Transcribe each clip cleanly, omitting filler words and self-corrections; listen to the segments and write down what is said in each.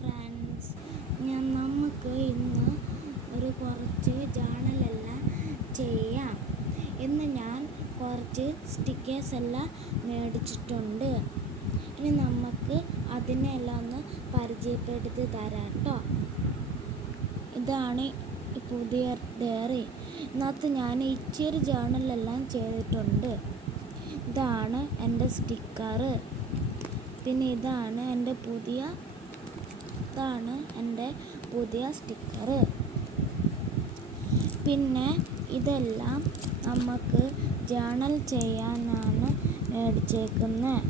Friends, നമുക്ക് ഇന്ന് കുറച്ച് ജേണലെല്ലാം ചെയ്യാം. ഇന്ന് ഞാൻ കുറച്ച് സ്റ്റിക്കേഴ്സ് എല്ലാം മേടിച്ചിട്ടുണ്ട്. ഇനി നമുക്ക് അതിനെല്ലാം ഒന്ന് പരിചയപ്പെടുത്തി തരാം കേട്ടോ. ഇതാണ് പുതിയ ഡയറി. ഇതിനകത്ത് ഞാൻ ഇച്ചിരി ജേണലെല്ലാം ചെയ്തിട്ടുണ്ട്. ഇതാണ് എൻ്റെ സ്റ്റിക്കർ. പിന്നെ ഇതാണ് എൻ്റെ പുതിയ സ്റ്റിക്കർ. പിന്നെ ഇതെല്ലാം നമുക്ക് ജേണൽ ചെയ്യാനാണ് മേടിച്ചേക്കുന്നത്.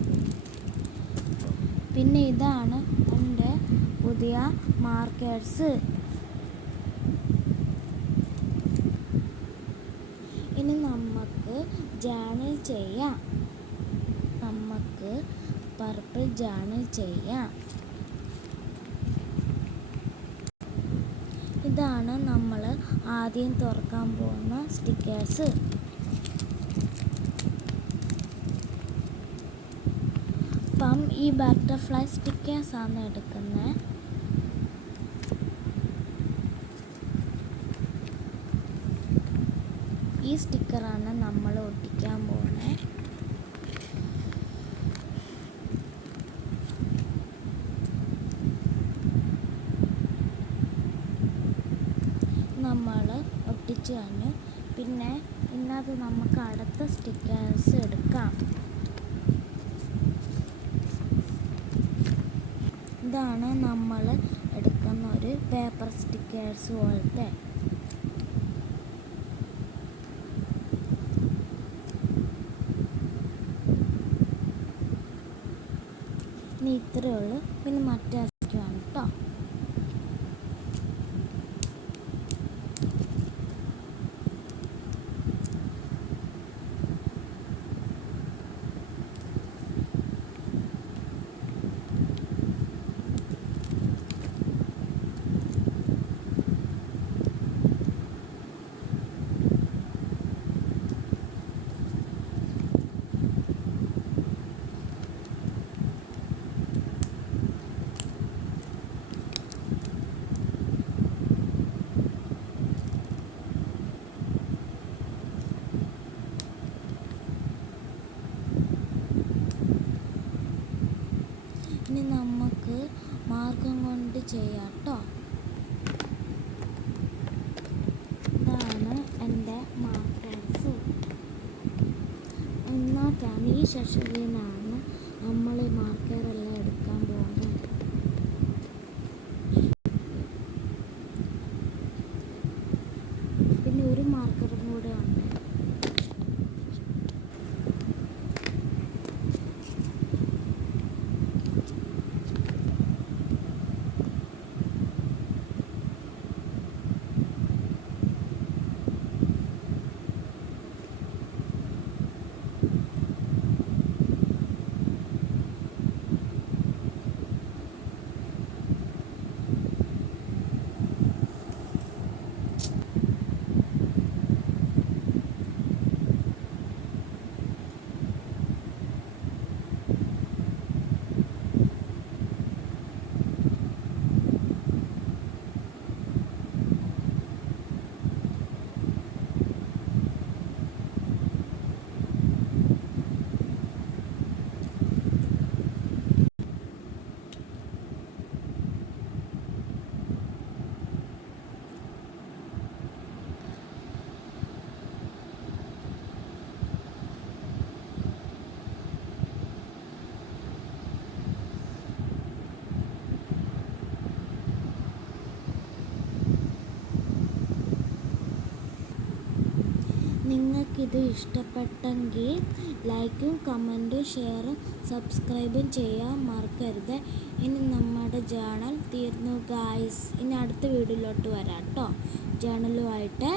പിന്നെ ഇതാണ് എൻ്റെ പുതിയ മാർക്കേഴ്സ്. ഇനി നമുക്ക് ജേണൽ ചെയ്യാം. നമുക്ക് പർപ്പിൾ ജേണൽ ചെയ്യാം. ഇതാണ് നമ്മൾ ആദ്യം തുറക്കാൻ പോകുന്ന സ്റ്റിക്കേഴ്സ്. അപ്പം ഈ ബട്ടർഫ്ലൈ സ്റ്റിക്കേഴ്സാണ് എടുക്കുന്നത്. ഈ സ്റ്റിക്കറാണ് നമ്മൾ ഒട്ടിക്കാൻ പോകുന്നത്. നമ്മൾ ഒട്ടിച്ച് കഴിഞ്ഞു. പിന്നെ ഇതിനകത്ത് നമുക്ക് അടുത്ത സ്റ്റിക്കേഴ്സ് എടുക്കാം. ഇതാണ് നമ്മൾ എടുക്കുന്ന ഒരു പേപ്പർ സ്റ്റിക്കേഴ്സ് പോലത്തെ. ഇനി ഇത്രയേ ഉള്ളൂ. പിന്നെ മറ്റേ സ്റ്റിക്കാണ് കേട്ടോ. ഇനി നമുക്ക് മാർഗം കൊണ്ട് ചെയ്യാം കേട്ടോ. ഇതാണ് എൻ്റെ മാർക്കേഴ്സ്. എന്നിട്ടാണ് ഈ സെക്ഷനിൽ നിന്നാണ് നമ്മൾ ഈ മാർക്കറെല്ലാം എടുക്കാൻ പോകുന്നത്. പിന്നെ ഒരു മാർക്കറും കൂടെ ഉണ്ട്. നിങ്ങൾക്കിത് ഇഷ്ടപ്പെട്ടെങ്കിൽ ലൈക്കും കമൻറ്റും ഷെയറും സബ്സ്ക്രൈബും ചെയ്യാൻ മറക്കരുത്. ഇനി നമ്മുടെ ജേണൽ തീർന്നു ഗായ്സ്. ഇനി അടുത്ത വീഡിയോയിലോട്ട് വരാം കേട്ടോ, ജേണലുമായിട്ട്.